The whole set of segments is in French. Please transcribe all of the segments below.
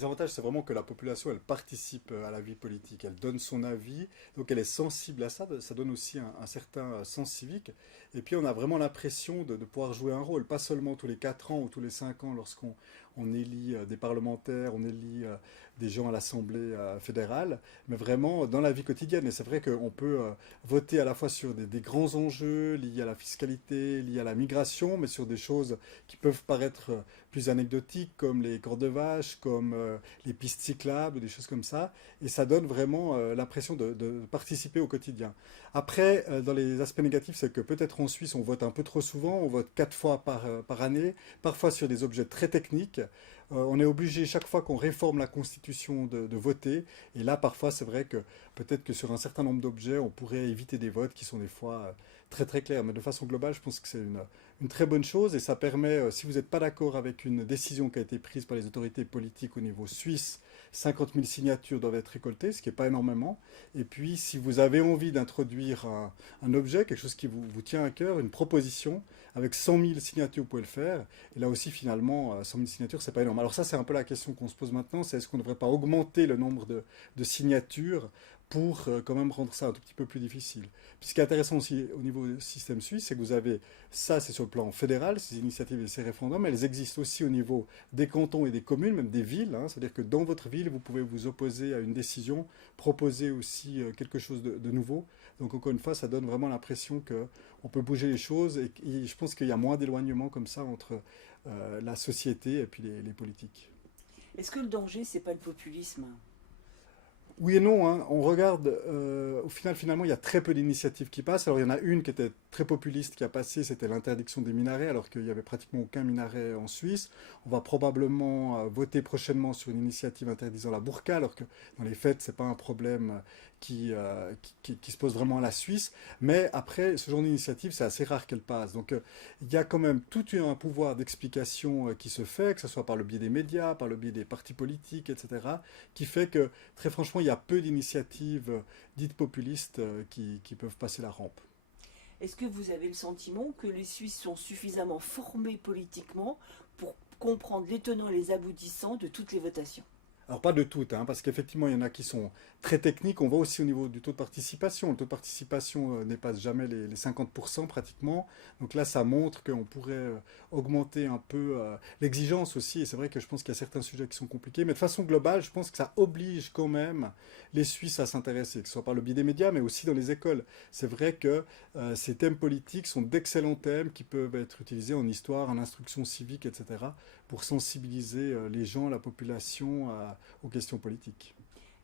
Les avantages, c'est vraiment que la population, elle participe à la vie politique, elle donne son avis, donc elle est sensible à ça, ça donne aussi un certain sens civique. Et puis on a vraiment l'impression de pouvoir jouer un rôle, pas seulement tous les 4 ans ou tous les 5 ans lorsqu'on élit des parlementaires, on élit des gens à l'Assemblée fédérale, mais vraiment dans la vie quotidienne. Et c'est vrai qu'on peut voter à la fois sur des grands enjeux liés à la fiscalité, liés à la migration, mais sur des choses qui peuvent paraître plus anecdotiques, comme les corps de vache, comme les pistes cyclables, des choses comme ça. Et ça donne vraiment l'impression de participer au quotidien. Après, dans les aspects négatifs, c'est que peut-être en Suisse, on vote un peu trop souvent, on vote 4 fois par année, parfois sur des objets très techniques. On est obligé chaque fois qu'on réforme la Constitution de voter. Et là, parfois, c'est vrai que peut-être que sur un certain nombre d'objets, on pourrait éviter des votes qui sont des fois très très clairs. Mais de façon globale, je pense que c'est une très bonne chose et ça permet, si vous n'êtes pas d'accord avec une décision qui a été prise par les autorités politiques au niveau suisse, 50 000 signatures doivent être récoltées, ce qui n'est pas énormément. Et puis, si vous avez envie d'introduire un objet, quelque chose qui vous tient à cœur, une proposition, avec 100 000 signatures, vous pouvez le faire. Et là aussi, finalement, 100 000 signatures, c'est pas énorme. Alors ça, c'est un peu la question qu'on se pose maintenant, c'est est-ce qu'on ne devrait pas augmenter le nombre de signatures pour quand même rendre ça un tout petit peu plus difficile. Puis ce qui est intéressant aussi au niveau du système suisse, c'est que vous avez ça, c'est sur le plan fédéral, ces initiatives et ces référendums, elles existent aussi au niveau des cantons et des communes, même des villes. Hein. C'est-à-dire que dans votre ville, vous pouvez vous opposer à une décision, proposer aussi quelque chose de nouveau. Donc encore une fois, ça donne vraiment l'impression qu'on peut bouger les choses et je pense qu'il y a moins d'éloignement comme ça entre la société et puis les politiques. Est-ce que le danger, c'est pas le populisme? Oui et non, hein. On regarde, au final, finalement, il y a très peu d'initiatives qui passent. Alors, il y en a une qui était très populiste qui a passé, c'était l'interdiction des minarets, alors qu'il n'y avait pratiquement aucun minaret en Suisse. On va probablement voter prochainement sur une initiative interdisant la burqa, alors que dans les faits, c'est pas un problème qui se pose vraiment à la Suisse. Mais après, ce genre d'initiative, c'est assez rare qu'elle passe. Donc, il y a quand même tout un pouvoir d'explication qui se fait, que ce soit par le biais des médias, par le biais des partis politiques, etc., qui fait que, très franchement, il y a peu d'initiatives dites populistes qui peuvent passer la rampe. Est-ce que vous avez le sentiment que les Suisses sont suffisamment formés politiquement pour comprendre les tenants et les aboutissants de toutes les votations? Alors pas de toutes, hein, parce qu'effectivement, il y en a qui sont très techniques. On voit aussi au niveau du taux de participation. Le taux de participation dépasse jamais les 50% pratiquement. Donc là, ça montre qu'on pourrait augmenter un peu l'exigence aussi. Et c'est vrai que je pense qu'il y a certains sujets qui sont compliqués. Mais de façon globale, je pense que ça oblige quand même les Suisses à s'intéresser, que ce soit par le biais des médias, mais aussi dans les écoles. C'est vrai que ces thèmes politiques sont d'excellents thèmes qui peuvent être utilisés en histoire, en instruction civique, etc., pour sensibiliser les gens, la population aux questions politiques.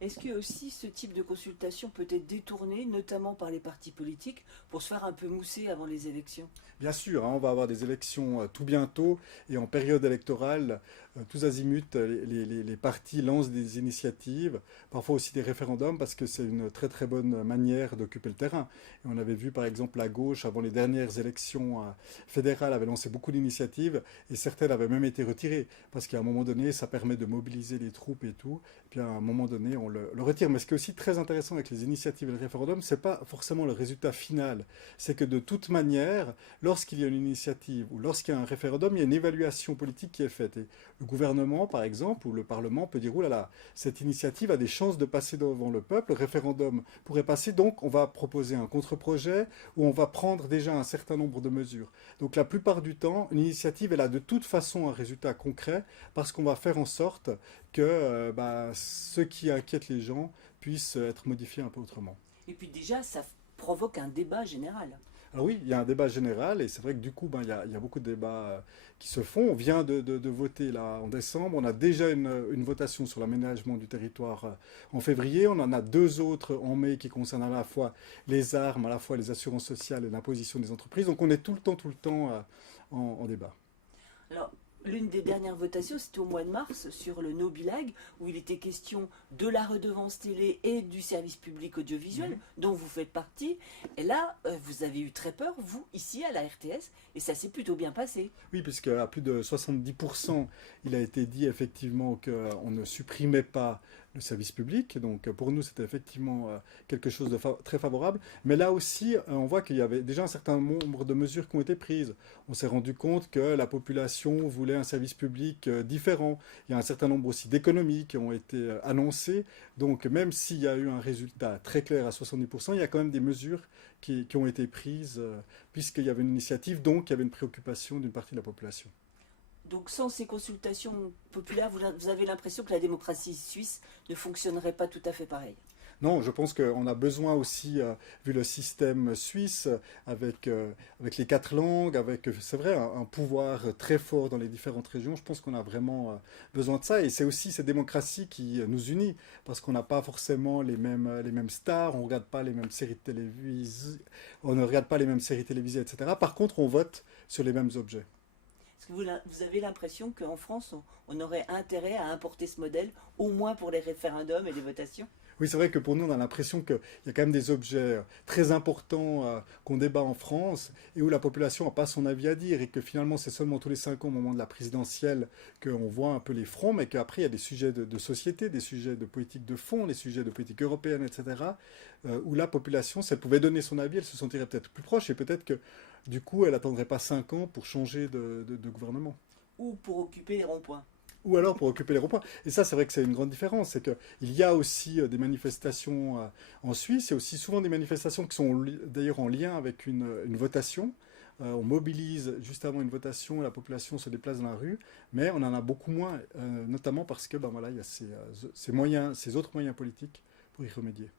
Est-ce que aussi ce type de consultation peut être détourné, notamment par les partis politiques, pour se faire un peu mousser avant les élections? Bien sûr, hein, on va avoir des élections tout bientôt et en période électorale, tous azimuts, les partis lancent des initiatives, parfois aussi des référendums parce que c'est une très très bonne manière d'occuper le terrain. Et on avait vu par exemple la gauche avant les dernières élections fédérales avait lancé beaucoup d'initiatives et certaines avaient même été retirées parce qu'à un moment donné, ça permet de mobiliser les troupes et tout. Et puis à un moment donné, on le retire. Mais ce qui est aussi très intéressant avec les initiatives et le référendum, c'est pas forcément le résultat final. C'est que de toute manière, lorsqu'il y a une initiative ou lorsqu'il y a un référendum, il y a une évaluation politique qui est faite. Et le gouvernement, par exemple, ou le Parlement peut dire, oh là là, cette initiative a des chances de passer devant le peuple, le référendum pourrait passer, donc on va proposer un contre-projet ou on va prendre déjà un certain nombre de mesures. Donc la plupart du temps, une initiative, elle a de toute façon un résultat concret parce qu'on va faire en sorte que ce qui inquiète les gens puisse être modifié un peu autrement. Et puis déjà, ça provoque un débat général. Alors oui, il y a un débat général et c'est vrai que du coup, il y a beaucoup de débats qui se font. On vient de voter là en décembre. On a déjà une votation sur l'aménagement du territoire en février. On en a deux autres en mai qui concernent à la fois les armes, à la fois les assurances sociales et l'imposition des entreprises. Donc on est tout le temps en débat. Alors, l'une des dernières votations, c'était au mois de mars sur le Nobilag, où il était question de la redevance télé et du service public audiovisuel, dont vous faites partie. Et là, vous avez eu très peur, vous, ici, à la RTS, et ça s'est plutôt bien passé. Oui, puisque à plus de 70%, il a été dit effectivement qu'on ne supprimait pas le service public. Donc pour nous, c'était effectivement quelque chose de très favorable. Mais là aussi, on voit qu'il y avait déjà un certain nombre de mesures qui ont été prises. On s'est rendu compte que la population voulait un service public différent. Il y a un certain nombre aussi d'économies qui ont été annoncées. Donc même s'il y a eu un résultat très clair à 70%, il y a quand même des mesures qui ont été prises puisqu'il y avait une initiative, donc il y avait une préoccupation d'une partie de la population. Donc sans ces consultations populaires, vous avez l'impression que la démocratie suisse ne fonctionnerait pas tout à fait pareil. Non, je pense qu'on a besoin aussi, vu le système suisse, avec les 4 langues, avec, c'est vrai, un pouvoir très fort dans les différentes régions, je pense qu'on a vraiment besoin de ça. Et c'est aussi cette démocratie qui nous unit, parce qu'on n'a pas forcément les mêmes stars, on regarde pas les mêmes séries télévisées, on ne regarde pas les mêmes séries télévisées, etc. Par contre, on vote sur les mêmes objets. Est-ce que vous avez l'impression qu'en France, on aurait intérêt à importer ce modèle, au moins pour les référendums et les votations? Oui, c'est vrai que pour nous, on a l'impression qu'il y a quand même des objets très importants qu'on débat en France et où la population n'a pas son avis à dire et que finalement, c'est seulement tous les 5 ans au moment de la présidentielle qu'on voit un peu les fronts, mais qu'après, il y a des sujets de société, des sujets de politique de fond, des sujets de politique européenne, etc., où la population, si elle pouvait donner son avis, elle se sentirait peut-être plus proche et peut-être que du coup, elle n'attendrait pas 5 ans pour changer de gouvernement. Ou pour occuper les ronds-points? Ou alors pour occuper les ronds-points. Et ça, c'est vrai que c'est une grande différence. C'est qu'il y a aussi des manifestations en Suisse. Il y a aussi souvent des manifestations qui sont d'ailleurs en lien avec une votation. On mobilise juste avant une votation, la population se déplace dans la rue, mais on en a beaucoup moins, notamment parce que ben voilà, il y a ces moyens, ces autres moyens politiques pour y remédier.